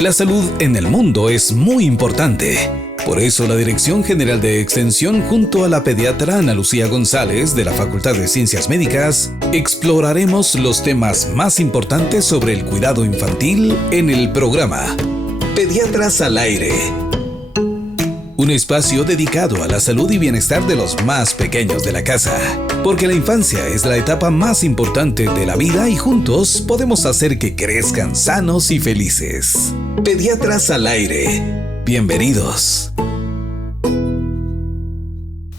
La salud en el mundo es muy importante. Por eso la Dirección General de Extensión junto a la pediatra Ana Lucía González de la Facultad de Ciencias Médicas exploraremos los temas más importantes sobre el cuidado infantil en el programa Pediatras al Aire. Un espacio dedicado a la salud y bienestar de los más pequeños de la casa. Porque la infancia es la etapa más importante de la vida y juntos podemos hacer que crezcan sanos y felices. Pediatras al Aire. Bienvenidos.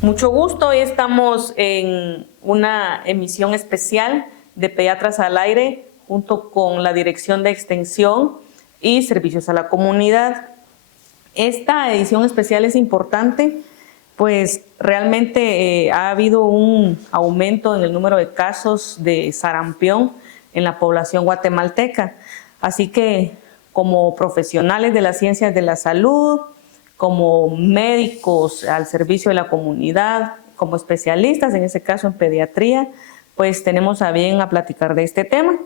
Mucho gusto, hoy estamos en una emisión especial de Pediatras al Aire junto con la Dirección de Extensión y Servicios a la Comunidad. Esta edición especial es importante, pues realmente ha habido un aumento en el número de casos de sarampión en la población guatemalteca. Así que como profesionales de las ciencias de la salud, como médicos al servicio de la comunidad, como especialistas, en ese caso en pediatría, pues tenemos a bien a platicar de este tema.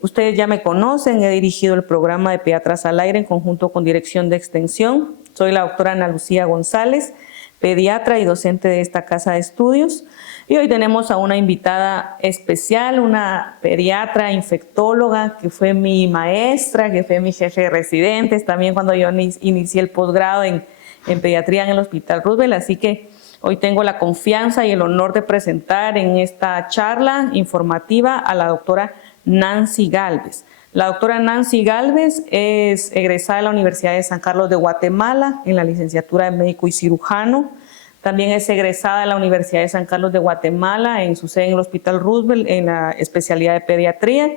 Ustedes ya me conocen, he dirigido el programa de Pediatras al Aire en conjunto con Dirección de Extensión. Soy la doctora Ana Lucía González, pediatra y docente de esta casa de estudios. Y hoy tenemos a una invitada especial, una pediatra infectóloga que fue mi maestra, que fue mi jefe de residentes, también cuando yo inicié el posgrado en pediatría en el Hospital Roosevelt. Así que hoy tengo la confianza y el honor de presentar en esta charla informativa a la doctora Nancy Galvez. La doctora Nancy Galvez es egresada de la Universidad de San Carlos de Guatemala en la licenciatura de médico y cirujano. También es egresada de la Universidad de San Carlos de Guatemala en su sede en el Hospital Roosevelt en la especialidad de pediatría.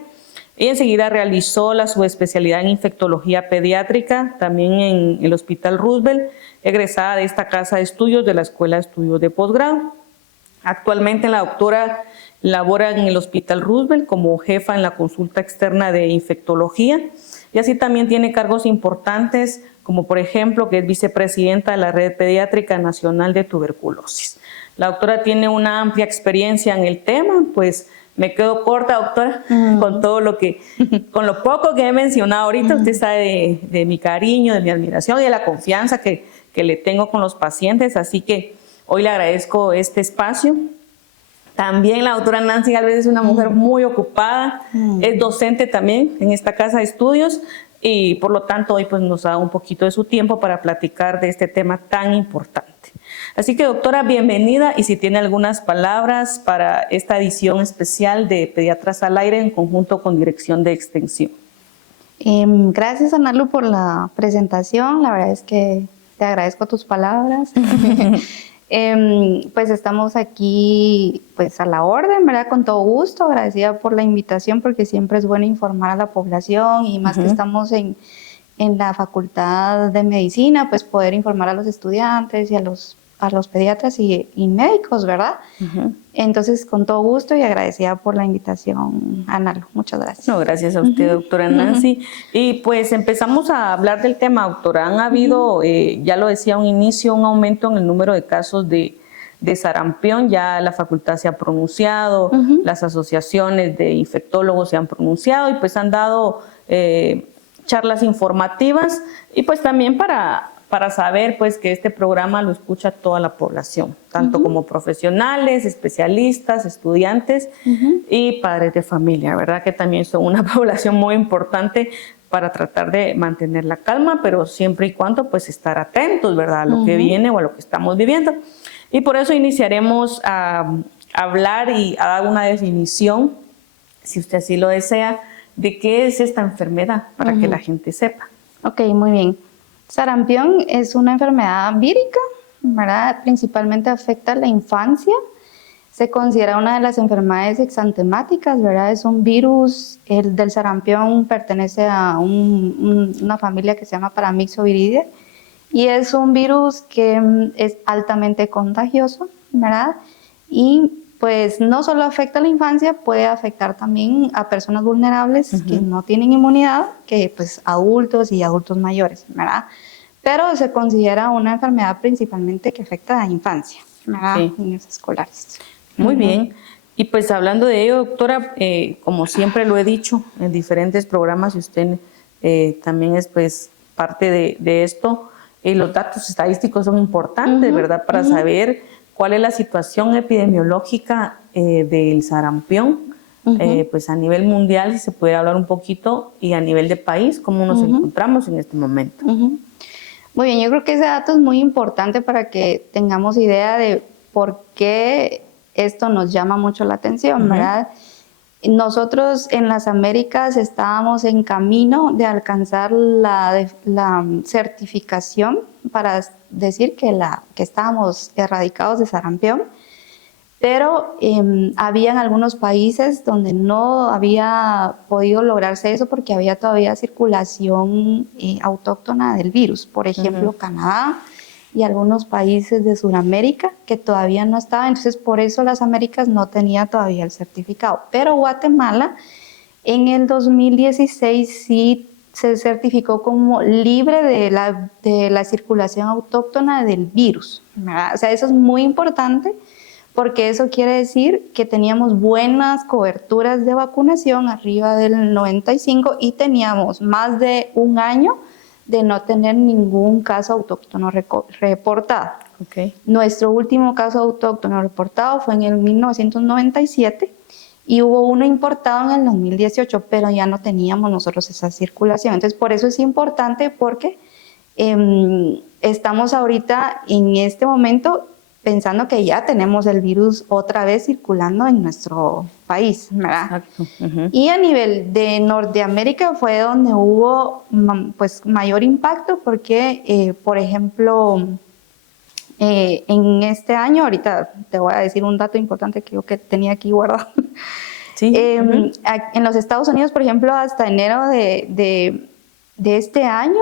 Y enseguida realizó la subespecialidad en infectología pediátrica también en el Hospital Roosevelt, egresada de esta casa de estudios de la Escuela de Estudios de Posgrado. Actualmente la doctora labora en el Hospital Roosevelt como jefa en la consulta externa de infectología y así también tiene cargos importantes como por ejemplo que es vicepresidenta de la Red Pediátrica Nacional de Tuberculosis. La doctora tiene una amplia experiencia en el tema, pues me quedo corta, doctora, con todo con lo poco que he mencionado ahorita. Usted sabe de mi cariño, de mi admiración y de la confianza que le tengo con los pacientes, así que hoy le agradezco este espacio. También la doctora Nancy Galvez es una mujer muy ocupada, es docente también en esta casa de estudios y por lo tanto hoy pues nos da un poquito de su tiempo para platicar de este tema tan importante. Así que doctora, bienvenida y si tiene algunas palabras para esta edición especial de Pediatras al Aire en conjunto con Dirección de Extensión. Gracias Analu por la presentación, la verdad es que te agradezco tus palabras. Pues estamos aquí pues a la orden, ¿verdad? Con todo gusto, agradecida por la invitación porque siempre es bueno informar a la población y más que estamos en la Facultad de Medicina, pues poder informar a los estudiantes y a los pediatras y médicos, ¿verdad? Entonces, con todo gusto y agradecida por la invitación, Ana. Muchas gracias. No, gracias a usted, doctora Nancy. Y pues empezamos a hablar del tema, doctora. Han habido, ya lo decía a un inicio, un aumento en el número de casos de sarampión. Ya la facultad se ha pronunciado, las asociaciones de infectólogos se han pronunciado y pues han dado charlas informativas y pues también para saber pues que este programa lo escucha toda la población, tanto como profesionales, especialistas, estudiantes y padres de familia, ¿verdad? Que también son una población muy importante para tratar de mantener la calma, pero siempre y cuando pues estar atentos, ¿verdad? A lo que viene o a lo que estamos viviendo. Y por eso iniciaremos a hablar y a dar una definición, si usted así lo desea, de qué es esta enfermedad, para que la gente sepa. Ok, muy bien. Sarampión es una enfermedad vírica, ¿verdad? Principalmente afecta a la infancia. Se considera una de las enfermedades exantemáticas, ¿verdad? Es un virus, el del sarampión pertenece a una familia que se llama Paramyxoviridae y es un virus que es altamente contagioso, ¿verdad? Y pues no solo afecta a la infancia, puede afectar también a personas vulnerables que no tienen inmunidad, que pues adultos y adultos mayores, ¿verdad? Pero se considera una enfermedad principalmente que afecta a la infancia, ¿verdad? Niños escolares. Muy bien. Y pues hablando de ello, doctora, como siempre lo he dicho en diferentes programas y usted también es pues parte de esto. Los datos estadísticos son importantes, ¿verdad? Para saber cuál es la situación epidemiológica del sarampión, pues a nivel mundial, si se puede hablar un poquito, y a nivel de país, cómo nos encontramos en este momento. Muy bien, yo creo que ese dato es muy importante para que tengamos idea de por qué esto nos llama mucho la atención, ¿verdad? Nosotros en las Américas estábamos en camino de alcanzar la certificación para decir que estábamos erradicados de sarampión, pero habían algunos países donde no había podido lograrse eso porque había todavía circulación autóctona del virus. Por ejemplo, Canadá y algunos países de Sudamérica que todavía no estaban. Entonces, por eso las Américas no tenía todavía el certificado. Pero Guatemala en el 2016 sí se certificó como libre de la circulación autóctona del virus, ¿verdad? O sea, eso es muy importante porque eso quiere decir que teníamos buenas coberturas de vacunación, arriba del 95%, y teníamos más de un año de no tener ningún caso autóctono reportado. Okay. Nuestro último caso autóctono reportado fue en el 1997 y hubo uno importado en el 2018, pero ya no teníamos nosotros esa circulación. Entonces, por eso es importante porque estamos ahorita en este momento pensando que ya tenemos el virus otra vez circulando en nuestro país, ¿verdad? Exacto. Y a nivel de Norteamérica fue donde hubo pues mayor impacto porque, por ejemplo, en este año, ahorita te voy a decir un dato importante que yo que tenía aquí guardado. Sí. En los Estados Unidos, por ejemplo, hasta enero de este año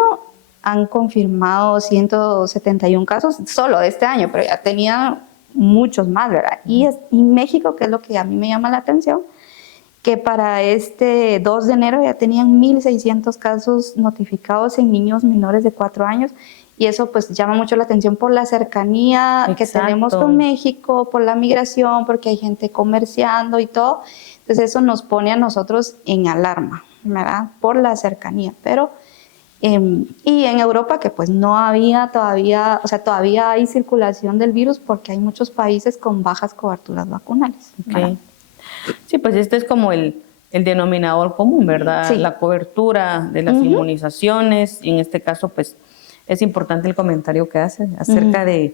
han confirmado 171 casos solo de este año, pero ya tenía muchos más, ¿verdad? Y México, que es lo que a mí me llama la atención, que para este 2 de enero ya tenían 1.600 casos notificados en niños menores de 4 años, y eso pues llama mucho la atención por la cercanía que tenemos con México, por la migración, porque hay gente comerciando y todo. Entonces eso nos pone a nosotros en alarma, ¿verdad? Por la cercanía, pero y en Europa que pues no había todavía, o sea, todavía hay circulación del virus porque hay muchos países con bajas coberturas vacunales. Okay. Sí, pues este es como el denominador común, ¿verdad? Sí. La cobertura de las inmunizaciones, y en este caso pues es importante el comentario que hace acerca de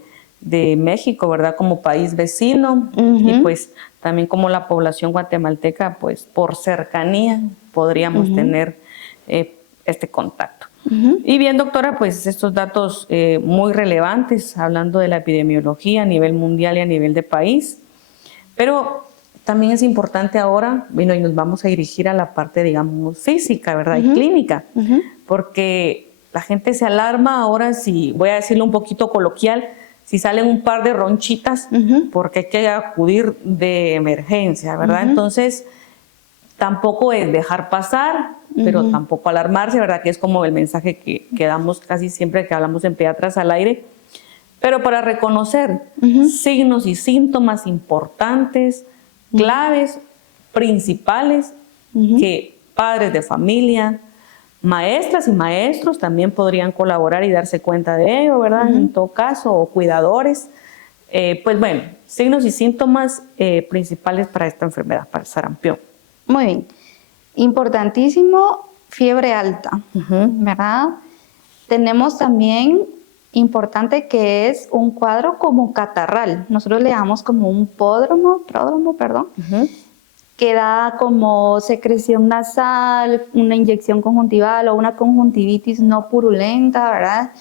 México, ¿verdad? Como país vecino, y pues también como la población guatemalteca, pues por cercanía podríamos tener este contacto. Y bien, doctora, pues estos datos muy relevantes, hablando de la epidemiología a nivel mundial y a nivel de país, pero también es importante ahora, bueno, y nos vamos a dirigir a la parte, digamos, física, ¿verdad? Y clínica, porque la gente se alarma ahora, si voy a decirlo un poquito coloquial, si salen un par de ronchitas, porque hay que acudir de emergencia, ¿verdad? Entonces, tampoco es dejar pasar, pero tampoco alarmarse, ¿verdad? Que es como el mensaje que damos casi siempre que hablamos en Pediatras al Aire. Pero para reconocer signos y síntomas importantes, claves, principales, que padres de familia, maestras y maestros también podrían colaborar y darse cuenta de ello, ¿verdad? En todo caso, o cuidadores. Pues bueno, signos y síntomas principales para esta enfermedad, para el sarampión. Muy bien. Importantísimo, fiebre alta, ¿verdad? Tenemos también importante que es un cuadro como catarral. Nosotros le llamamos como un pródromo, que da como secreción nasal, una inyección conjuntival o una conjuntivitis no purulenta, ¿verdad?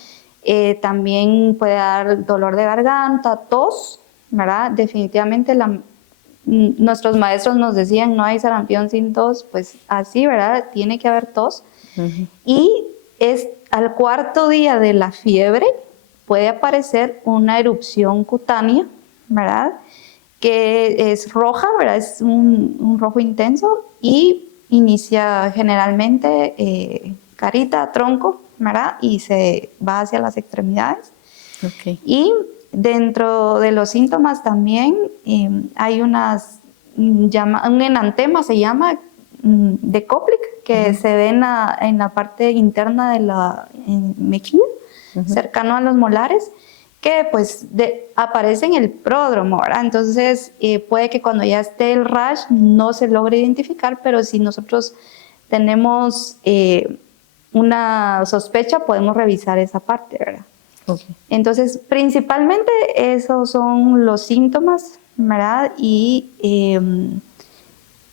También puede dar dolor de garganta, tos, ¿verdad? Definitivamente nuestros maestros nos decían no hay sarampión sin tos, pues así, ¿verdad? Tiene que haber tos. Y es al 4º día de la fiebre puede aparecer una erupción cutánea, ¿verdad? Que es roja, ¿verdad? Es un rojo intenso y inicia generalmente carita, tronco, ¿verdad? Y se va hacia las extremidades. Okay. Y dentro de los síntomas también hay un enantema, se llama, de Koplik que se ve en la parte interna de la mejilla, cercano a los molares, que pues aparece en el pródromo, ¿verdad? Entonces puede que cuando ya esté el rash no se logre identificar, pero si nosotros tenemos una sospecha, podemos revisar esa parte, ¿verdad? Okay. Entonces, principalmente esos son los síntomas, ¿verdad? Y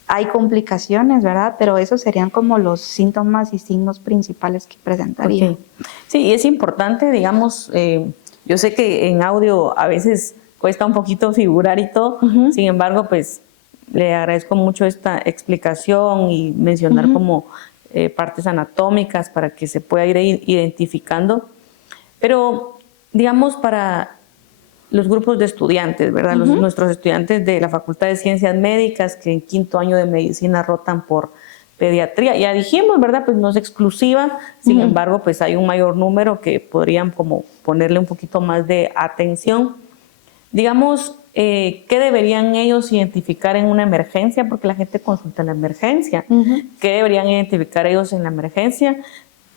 hay complicaciones, ¿verdad? Pero esos serían como los síntomas y signos principales que presentaría. Okay. Sí, y es importante, digamos, yo sé que en audio a veces cuesta un poquito figurar y todo, sin embargo, pues le agradezco mucho esta explicación y mencionar como partes anatómicas para que se pueda ir identificando. Pero, digamos, para los grupos de estudiantes, ¿verdad? Nuestros estudiantes de la Facultad de Ciencias Médicas que en quinto año de medicina rotan por pediatría. Ya dijimos, ¿verdad? Pues no es exclusiva, sin embargo, pues hay un mayor número que podrían como ponerle un poquito más de atención. Digamos, ¿qué deberían ellos identificar en una emergencia? Porque la gente consulta en la emergencia. ¿Qué deberían identificar ellos en la emergencia?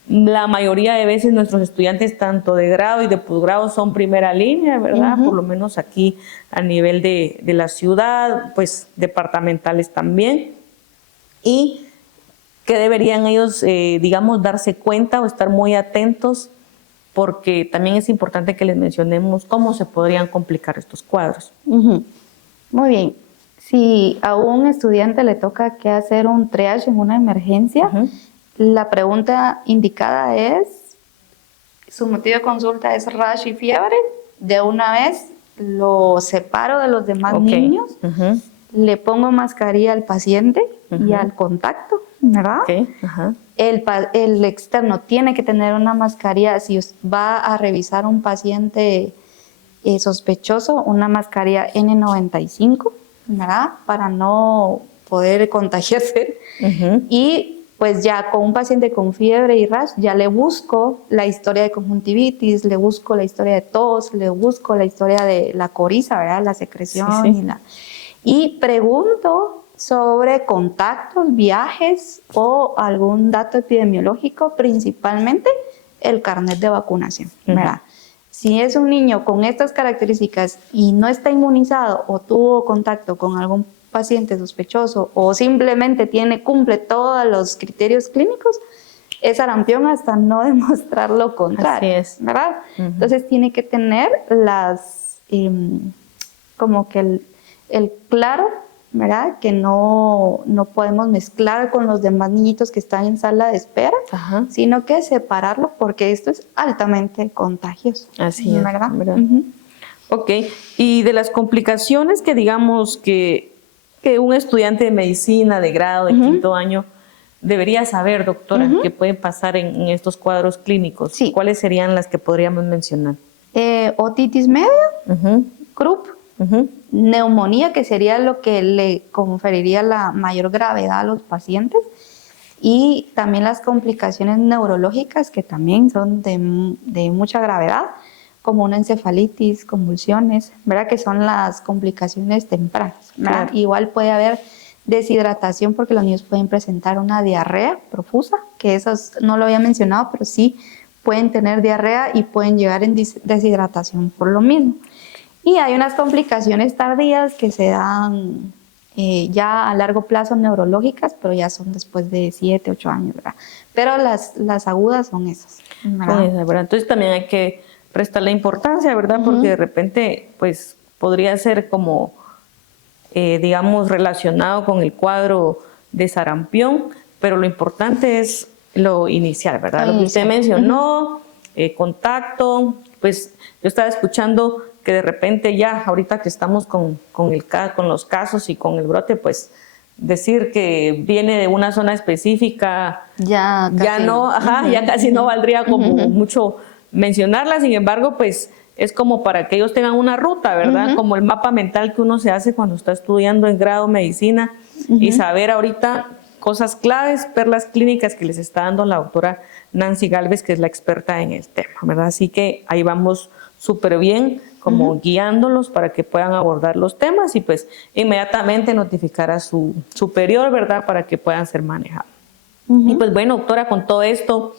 La mayoría de veces nuestros estudiantes, tanto de grado y de posgrado, son primera línea, ¿verdad? Por lo menos aquí a nivel de la ciudad, pues departamentales también. ¿Y qué deberían ellos, digamos, darse cuenta o estar muy atentos? Porque también es importante que les mencionemos cómo se podrían complicar estos cuadros. Muy bien. Si a un estudiante le toca que hacer un triage en una emergencia, la pregunta indicada es, su motivo de consulta es rash y fiebre, de una vez lo separo de los demás niños, le pongo mascarilla al paciente y al contacto, ¿verdad? El externo tiene que tener una mascarilla, si va a revisar un paciente sospechoso, una mascarilla N95, ¿verdad? Para no poder contagiarse. Y pues ya con un paciente con fiebre y rash, ya le busco la historia de conjuntivitis, le busco la historia de tos, le busco la historia de la coriza, ¿verdad? La secreción y pregunto sobre contactos, viajes o algún dato epidemiológico, principalmente el carnet de vacunación, ¿verdad? Si es un niño con estas características y no está inmunizado o tuvo contacto con algún paciente sospechoso o simplemente cumple todos los criterios clínicos, es sarampión hasta no demostrar lo contrario. Así es. ¿Verdad? Entonces tiene que tener como que el claro, ¿verdad? Que no podemos mezclar con los demás niñitos que están en sala de espera, sino que separarlo porque esto es altamente contagioso. Así es, ¿verdad? Ok, y de las complicaciones que digamos que un estudiante de medicina de grado, de quinto año, debería saber, doctora, que pueden pasar en estos cuadros clínicos. Sí. ¿Cuáles serían las que podríamos mencionar? Otitis media, croup, neumonía, que sería lo que le conferiría la mayor gravedad a los pacientes, y también las complicaciones neurológicas, que también son de mucha gravedad, como una encefalitis, convulsiones, ¿verdad? Que son las complicaciones tempranas, ¿verdad? Claro. Igual puede haber deshidratación porque los niños pueden presentar una diarrea profusa, que eso no lo había mencionado, pero sí pueden tener diarrea y pueden llegar en deshidratación por lo mismo. Y hay unas complicaciones tardías que se dan ya a largo plazo neurológicas, pero ya son después de 7, 8 años, ¿verdad? Pero las agudas son esas, ¿verdad? Entonces también hay que prestarle importancia, ¿verdad? Porque de repente, pues, podría ser como, digamos, relacionado con el cuadro de sarampión, pero lo importante es lo inicial, ¿verdad? Lo que usted mencionó, contacto, pues, yo estaba escuchando que de repente ya, ahorita que estamos con los casos y con el brote, pues, decir que viene de una zona específica, ya casi no valdría como mucho mencionarla. Sin embargo, pues es como para que ellos tengan una ruta, ¿verdad? Como el mapa mental que uno se hace cuando está estudiando en grado medicina y saber ahorita cosas claves, perlas clínicas que les está dando la doctora Nancy Galvez, que es la experta en el tema, ¿verdad? Así que ahí vamos súper bien como guiándolos para que puedan abordar los temas y pues inmediatamente notificar a su superior, ¿verdad? Para que puedan ser manejados. Y pues bueno, doctora, con todo esto,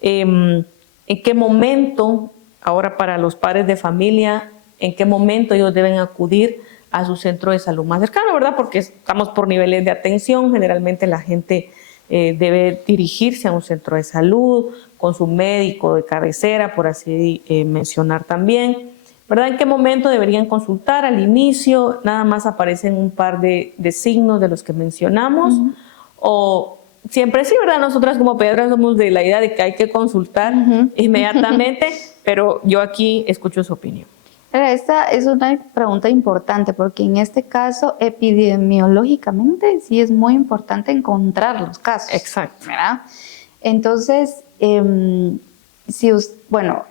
¿en qué momento, ahora para los padres de familia, en qué momento ellos deben acudir a su centro de salud más cercano, ¿verdad? Porque estamos por niveles de atención, generalmente la gente debe dirigirse a un centro de salud con su médico de cabecera, por así mencionar también, ¿verdad? ¿En qué momento deberían consultar? Al inicio nada más aparecen un par de signos de los que mencionamos, o siempre sí, ¿verdad? Nosotras como pediatras somos de la idea de que hay que consultar inmediatamente, pero yo aquí escucho su opinión. Esta es una pregunta importante porque en este caso epidemiológicamente sí es muy importante encontrar los casos. Exacto. ¿Verdad? Entonces, bueno,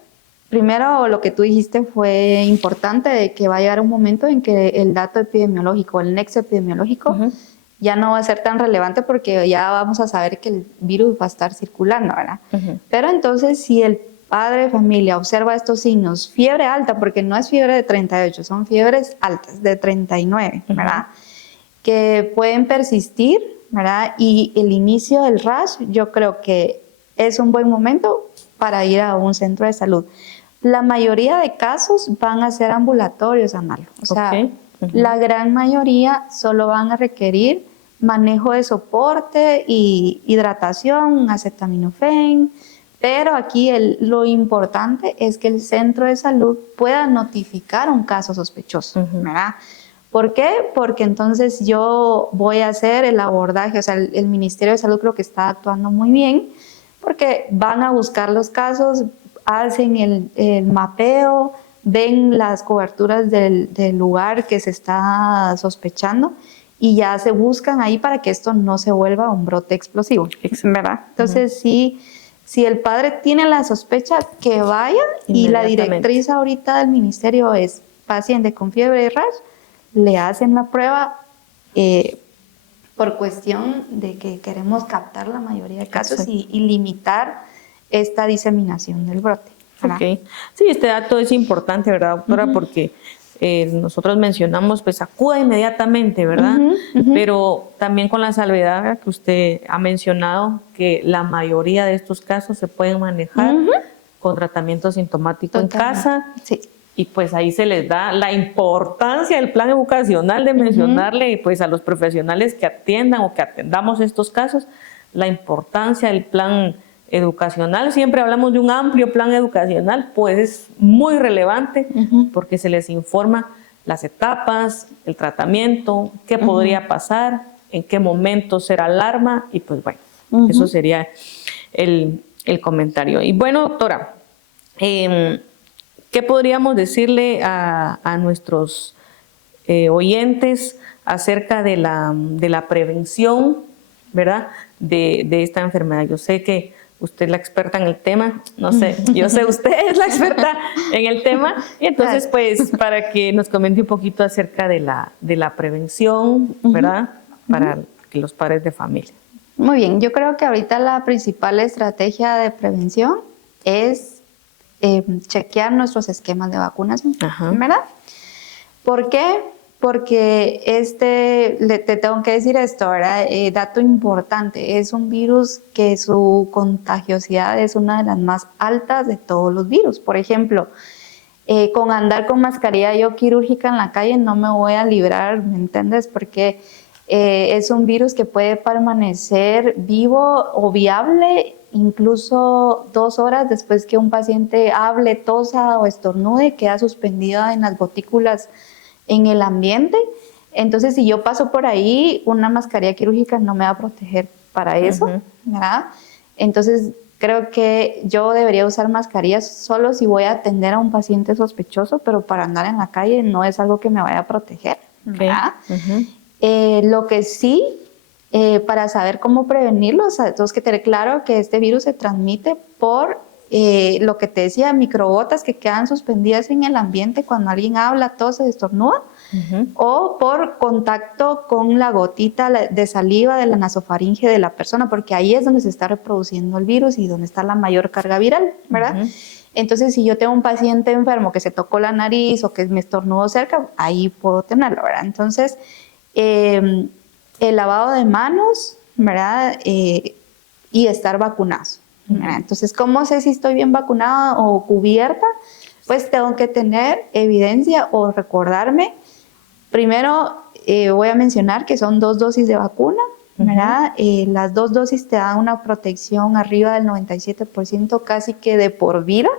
primero lo que tú dijiste fue importante de que va a llegar un momento en que el dato epidemiológico, el nexo epidemiológico, ya no va a ser tan relevante porque ya vamos a saber que el virus va a estar circulando, ¿verdad? Pero entonces si el padre de familia observa estos signos, fiebre alta, porque no es fiebre de 38, son fiebres altas de 39, ¿verdad? Que pueden persistir, ¿verdad? Y el inicio del rash, yo creo que es un buen momento para ir a un centro de salud. La mayoría de casos van a ser ambulatorios, Analo. O sea, la gran mayoría solo van a requerir manejo de soporte y hidratación, acetaminofén. Pero aquí lo importante es que el centro de salud pueda notificar un caso sospechoso, ¿verdad? ¿Por qué? Porque entonces yo voy a hacer el abordaje, o sea, el Ministerio de Salud creo que está actuando muy bien, porque van a buscar los casos, hacen el mapeo, ven las coberturas del lugar que se está sospechando y ya se buscan ahí para que esto no se vuelva un brote explosivo, ¿verdad? Entonces si el padre tiene la sospecha, que vaya, y la directriz ahorita del ministerio es paciente con fiebre de rash, le hacen la prueba por cuestión de que queremos captar la mayoría de casos y limitar esta diseminación del brote. Okay. Sí, este dato es importante, ¿verdad, doctora? Porque nosotros mencionamos, pues acuda inmediatamente, ¿verdad? Pero también con la salvedad que usted ha mencionado, que la mayoría de estos casos se pueden manejar con tratamiento sintomático en casa. Sí. Y pues ahí se les da la importancia del plan educacional de mencionarle pues a los profesionales que atiendan o que atendamos estos casos, la importancia del plan educacional. Siempre hablamos de un amplio plan educacional, pues es muy relevante porque se les informa las etapas, el tratamiento, qué podría pasar, en qué momento será alarma y pues bueno, eso sería el comentario. Y bueno, doctora, ¿qué podríamos decirle a nuestros oyentes acerca de la prevención, ¿verdad? De esta enfermedad? Yo sé que usted es la experta en el tema, no sé, yo sé usted es la experta en el tema, y entonces pues para que nos comente un poquito acerca de la prevención, ¿verdad? Para los padres de familia. Muy bien, yo creo que ahorita la principal estrategia de prevención es chequear nuestros esquemas de vacunación, ¿verdad? ¿Por qué? Porque te tengo que decir esto, ¿verdad? Dato importante, es un virus que su contagiosidad es una de las más altas de todos los virus. Por ejemplo, con andar con mascarilla yo quirúrgica en la calle no me voy a librar, ¿me entiendes? Porque es un virus que puede permanecer vivo o viable incluso 2 horas después que un paciente hable, tosa o estornude, queda suspendida en las gotículas en el ambiente. Entonces, si yo paso por ahí, una mascarilla quirúrgica no me va a proteger para eso, ¿verdad? Entonces, creo que yo debería usar mascarillas solo si voy a atender a un paciente sospechoso, pero para andar en la calle no es algo que me vaya a proteger, ¿verdad? Lo que sí, para saber cómo prevenirlo, tenemos que tener claro que este virus se transmite por lo que te decía, microgotas que quedan suspendidas en el ambiente cuando alguien habla, tose, estornuda. o por contacto con la gotita de saliva de la nasofaringe de la persona, porque ahí es donde se está reproduciendo el virus y donde está la mayor carga viral, ¿verdad? Entonces, si yo tengo un paciente enfermo que se tocó la nariz o que me estornudó cerca, ahí puedo tenerlo, ¿verdad? Entonces, el lavado de manos, ¿verdad? Y estar vacunados, ¿verdad? Entonces, ¿cómo sé si estoy bien vacunada o cubierta? Pues tengo que tener evidencia o recordarme. Primero, voy a mencionar que son 2 dosis de vacuna, ¿verdad? Las 2 dosis te dan una protección arriba del 97%, casi que de por vida.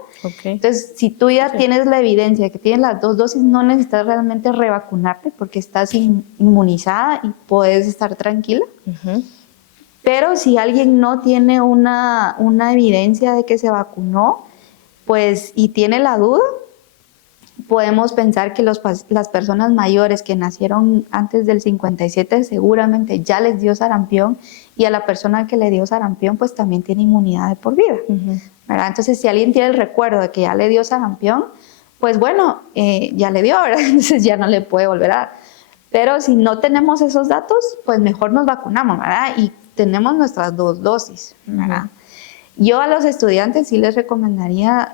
Entonces, si tú ya tienes la evidencia de que tienes las 2 dosis, no necesitas realmente revacunarte porque estás inmunizada y puedes estar tranquila. Pero si alguien no tiene una evidencia de que se vacunó, pues, y tiene la duda, podemos pensar que las personas mayores que nacieron antes del 57 seguramente ya les dio sarampión, y a la persona que le dio sarampión pues también tiene inmunidad de por vida, ¿verdad? Entonces, si alguien tiene el recuerdo de que ya le dio sarampión, pues bueno, ya le dio, ¿verdad? Entonces ya no le puede volver a dar. Pero si no tenemos esos datos, pues mejor nos vacunamos, ¿verdad? Y tenemos nuestras 2 dosis, ¿verdad? Yo a los estudiantes sí les recomendaría,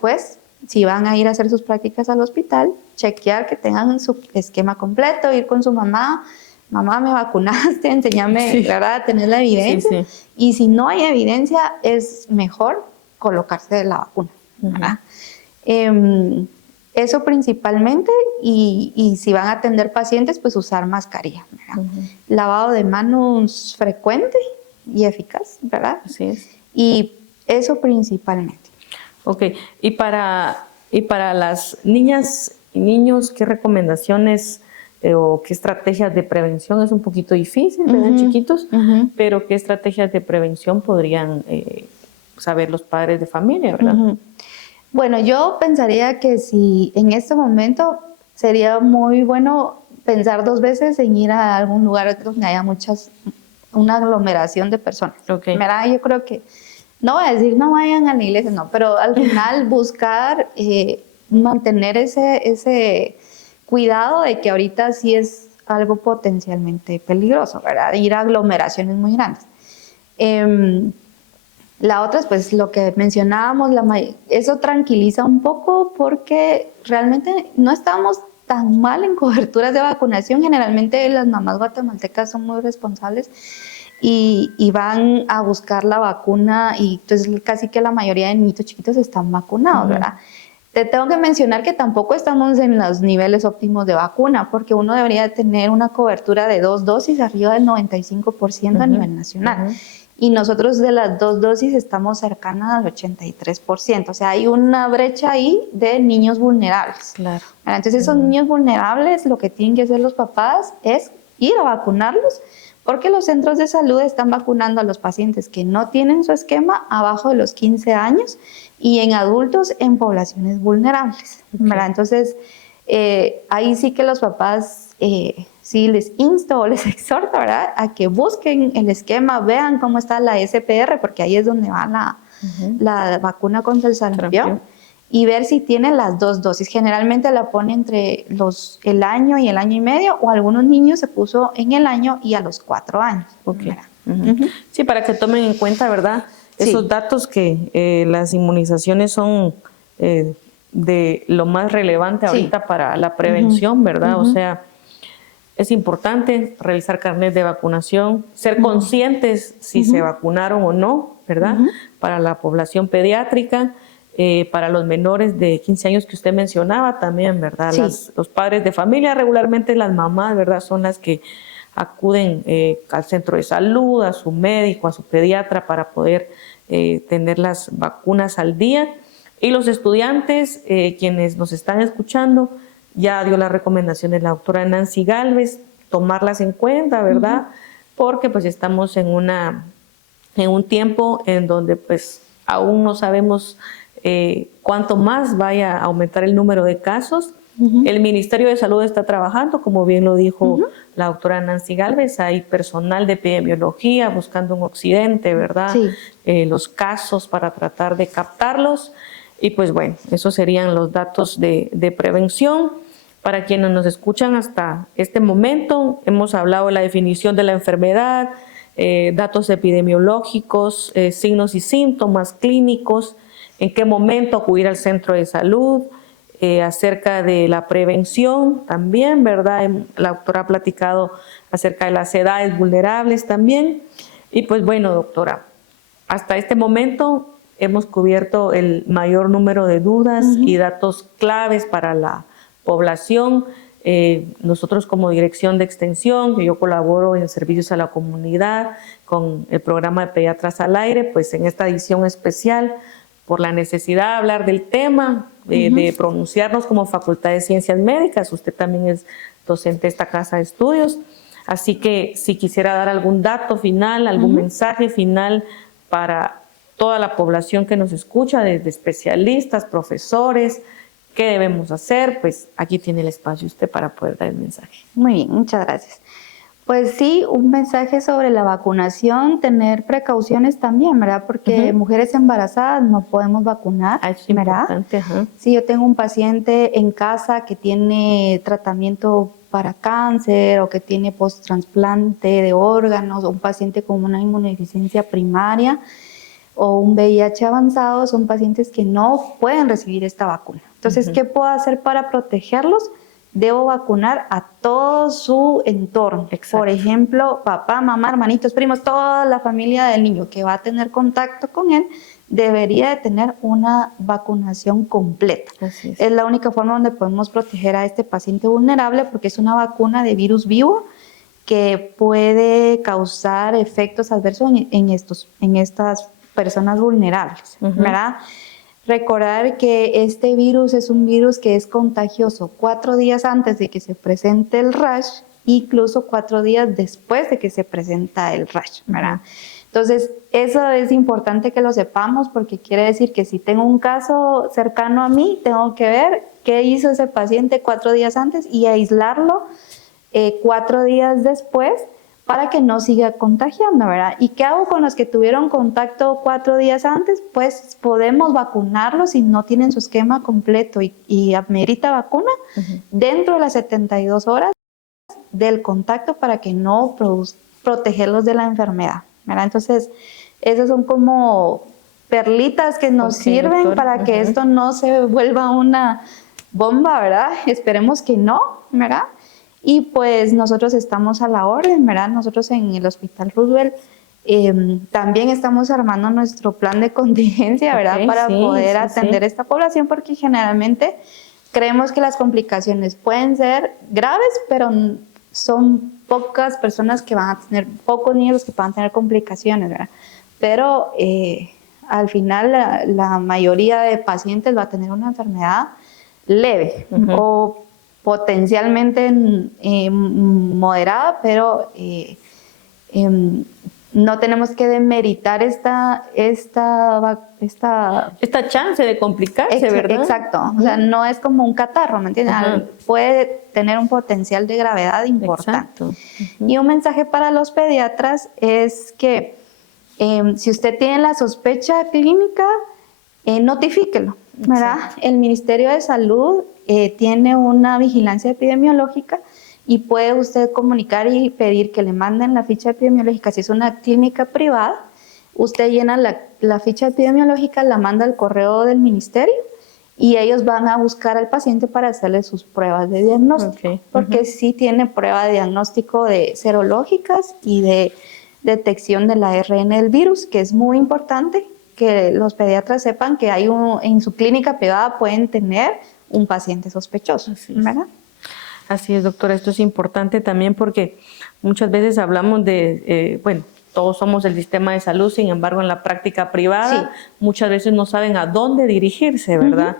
pues, si van a ir a hacer sus prácticas al hospital, chequear que tengan su esquema completo, ir con su mamá, me vacunaste, enséñame, ¿verdad?, a tener la evidencia. Y si no hay evidencia, es mejor colocarse la vacuna, ¿verdad? Eso principalmente, y si van a atender pacientes, pues usar mascarilla, ¿verdad? Lavado de manos frecuente y eficaz, ¿verdad? Así es. Y eso principalmente. Ok, y para las niñas y niños, ¿qué recomendaciones o qué estrategias de prevención? Es un poquito difícil, ¿verdad? Chiquitos, pero ¿qué estrategias de prevención podrían saber los padres de familia, verdad? Bueno, yo pensaría que si en este momento sería muy bueno pensar 2 veces en ir a algún lugar donde haya una aglomeración de personas. ¿Verdad? Yo creo que, no voy a decir no vayan a la iglesia, no, pero al final buscar mantener ese cuidado de que ahorita sí es algo potencialmente peligroso, ¿verdad? Ir a aglomeraciones muy grandes. La otra es pues lo que mencionábamos, eso tranquiliza un poco porque realmente no estamos tan mal en coberturas de vacunación. Generalmente las mamás guatemaltecas son muy responsables y van a buscar la vacuna, y entonces casi que la mayoría de niñitos chiquitos están vacunados, ¿verdad? Te tengo que mencionar que tampoco estamos en los niveles óptimos de vacuna, porque uno debería tener una cobertura de 2 dosis arriba del 95% a nivel nacional. Y nosotros de las 2 dosis estamos cercanas al 83%. O sea, hay una brecha ahí de niños vulnerables. Claro. Entonces, esos niños vulnerables, lo que tienen que hacer los papás es ir a vacunarlos, porque los centros de salud están vacunando a los pacientes que no tienen su esquema abajo de los 15 años y en adultos en poblaciones vulnerables. Entonces, ahí sí que los papás, sí les insto o les exhorto, ¿verdad?, a que busquen el esquema, vean cómo está la SPR, porque ahí es donde va la vacuna contra el sarampión, y ver si tiene las 2 dosis. Generalmente la pone entre el año y el año y medio, o algunos niños se puso en el año y a los 4 años. Sí, para que tomen en cuenta, ¿verdad?, esos datos, que las inmunizaciones son de lo más relevante ahorita para la prevención, ¿verdad? O sea, es importante revisar carnet de vacunación, ser conscientes si se vacunaron o no, ¿verdad? Para la población pediátrica, para los menores de 15 años que usted mencionaba también, ¿verdad? Los padres de familia, regularmente las mamás, ¿verdad?, son las que acuden al centro de salud, a su médico, a su pediatra, para poder tener las vacunas al día. Y los estudiantes, quienes nos están escuchando, ya dio las recomendaciones la doctora Nancy Gálvez, tomarlas en cuenta, ¿verdad? Porque pues estamos en un tiempo en donde pues aún no sabemos cuánto más vaya a aumentar el número de casos. El Ministerio de Salud está trabajando, como bien lo dijo la doctora Nancy Gálvez, hay personal de epidemiología buscando en Occidente, ¿verdad? Los casos para tratar de captarlos. Y pues bueno, esos serían los datos de prevención. Para quienes nos escuchan hasta este momento, hemos hablado de la definición de la enfermedad, datos epidemiológicos, signos y síntomas clínicos, en qué momento acudir al centro de salud, acerca de la prevención también, ¿verdad? La doctora ha platicado acerca de las edades vulnerables también. Y pues bueno, doctora, hasta este momento hemos cubierto el mayor número de dudas y datos claves para la población. Nosotros como Dirección de Extensión, que yo colaboro en servicios a la comunidad con el programa de Pediatras al Aire, pues en esta edición especial, por la necesidad de hablar del tema, de pronunciarnos como Facultad de Ciencias Médicas. Usted también es docente de esta casa de estudios, así que si quisiera dar algún dato final, algún mensaje final para toda la población que nos escucha, desde especialistas, profesores, ¿qué debemos hacer? Pues aquí tiene el espacio usted para poder dar el mensaje. Muy bien, muchas gracias. Pues sí, un mensaje sobre la vacunación, tener precauciones también, ¿verdad? Porque mujeres embarazadas no podemos vacunar, Es ¿verdad? importante, Si yo tengo un paciente en casa que tiene tratamiento para cáncer o que tiene post-trasplante de órganos, o un paciente con una inmunodeficiencia primaria o un VIH avanzado, son pacientes que no pueden recibir esta vacuna. Entonces, ¿qué puedo hacer para protegerlos? Debo vacunar a todo su entorno. Exacto. Por ejemplo, papá, mamá, hermanitos, primos, toda la familia del niño que va a tener contacto con él debería de tener una vacunación completa. Así es. Es la única forma donde podemos proteger a este paciente vulnerable, porque es una vacuna de virus vivo que puede causar efectos adversos en estas personas vulnerables, ¿verdad? Recordar que este virus es un virus que es contagioso 4 días antes de que se presente el rash, incluso 4 días después de que se presenta el rash, ¿verdad? Entonces, eso es importante que lo sepamos, porque quiere decir que si tengo un caso cercano a mí, tengo que ver qué hizo ese paciente 4 días antes y aislarlo 4 días después, para que no siga contagiando, ¿verdad? ¿Y qué hago con los que tuvieron contacto 4 días antes? Pues podemos vacunarlos si no tienen su esquema completo y amerita vacuna dentro de las 72 horas del contacto, para que no protegerlos de la enfermedad, ¿verdad? Entonces, esas son como perlitas que nos sirven, doctora, para que esto no se vuelva una bomba, ¿verdad? Esperemos que no, ¿verdad? Y pues nosotros estamos a la orden, ¿verdad? Nosotros en el Hospital Roosevelt también estamos armando nuestro plan de contingencia, ¿verdad? Para poder atender esta población, porque generalmente creemos que las complicaciones pueden ser graves, pero son pocas personas que van a tener, pocos niños los que van a tener complicaciones, ¿verdad? Pero al final la mayoría de pacientes va a tener una enfermedad leve o potencialmente moderada, pero no tenemos que demeritar esta chance de complicarse, ¿verdad? Exacto. O sea, no es como un catarro, ¿me entiendes? Puede tener un potencial de gravedad importante. Y un mensaje para los pediatras es que si usted tiene la sospecha clínica, notifíquelo, ¿verdad? El Ministerio de Salud tiene una vigilancia epidemiológica y puede usted comunicar y pedir que le manden la ficha epidemiológica. Si es una clínica privada, usted llena la ficha epidemiológica, la manda al correo del ministerio y ellos van a buscar al paciente para hacerle sus pruebas de diagnóstico, porque sí tiene prueba de diagnóstico de serológicas y de detección del ARN del virus, que es muy importante que los pediatras sepan que hay en su clínica privada pueden tener un paciente sospechoso, ¿verdad? Así es, doctora. Esto es importante también porque muchas veces hablamos de, bueno, todos somos el sistema de salud, sin embargo, en la práctica privada muchas veces no saben a dónde dirigirse, ¿verdad?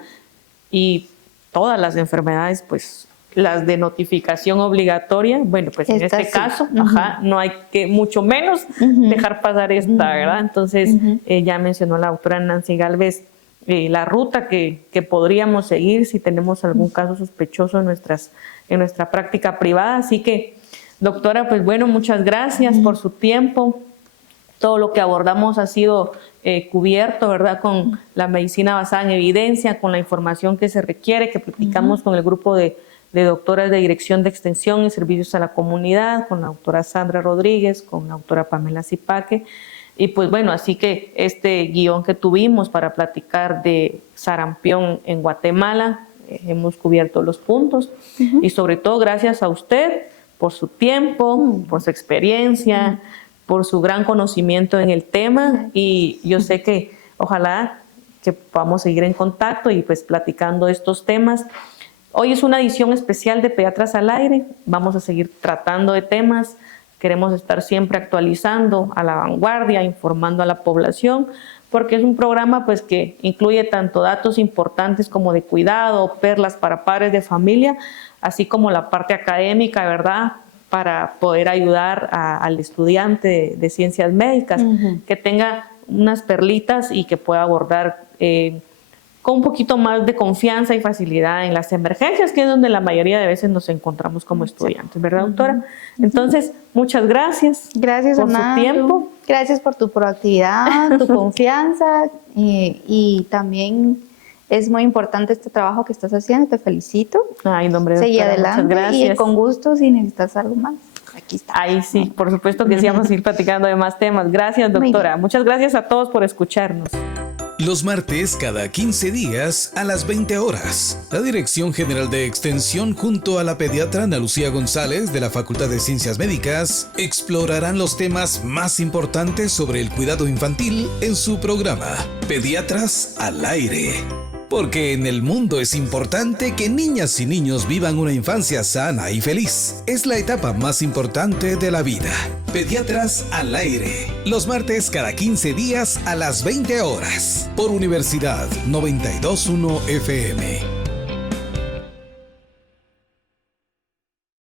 Y todas las enfermedades, pues, las de notificación obligatoria, bueno, pues en este caso, no hay que mucho menos dejar pasar esta, ¿verdad? Entonces, ya mencionó la doctora Nancy Galvez la ruta que podríamos seguir si tenemos algún caso sospechoso en nuestra práctica privada. Así que, doctora, pues bueno, muchas gracias por su tiempo. Todo lo que abordamos ha sido cubierto, ¿verdad? Con la medicina basada en evidencia, con la información que se requiere, que platicamos con el grupo de de doctoras de Dirección de Extensión y Servicios a la Comunidad, con la doctora Sandra Rodríguez, con la doctora Pamela Zipaque. Y pues bueno, así que este guión que tuvimos para platicar de sarampión en Guatemala, hemos cubierto los puntos. Y sobre todo gracias a usted por su tiempo, por su experiencia, por su gran conocimiento en el tema. Y yo sé que ojalá que podamos seguir en contacto y pues platicando estos temas. Hoy es una edición especial de Pediatras al Aire. Vamos a seguir tratando de temas. Queremos estar siempre actualizando, a la vanguardia, informando a la población, porque es un programa pues, que incluye tanto datos importantes como de cuidado, perlas para padres de familia, así como la parte académica, ¿verdad?, para poder ayudar al estudiante de ciencias médicas, que tenga unas perlitas y que pueda abordar con un poquito más de confianza y facilidad en las emergencias, que es donde la mayoría de veces nos encontramos como estudiantes, ¿verdad, doctora? Entonces, muchas gracias. Gracias por su tiempo. Gracias por tu proactividad, tu confianza y también es muy importante este trabajo que estás haciendo. Te felicito. Ay, nombre de Seguí doctora, adelante muchas gracias. y con gusto si necesitas algo más. Aquí está. Ahí sí, por supuesto que sí vamos a ir platicando de más temas. Gracias, doctora. Muchas gracias a todos por escucharnos. Los martes, cada 15 días, a las 20 horas, la Dirección General de Extensión junto a la pediatra Ana Lucía González de la Facultad de Ciencias Médicas explorarán los temas más importantes sobre el cuidado infantil en su programa Pediatras al Aire. Porque en el mundo es importante que niñas y niños vivan una infancia sana y feliz. Es la etapa más importante de la vida. Pediatras al Aire. Los martes cada 15 días a las 20 horas. Por Universidad 92.1 FM.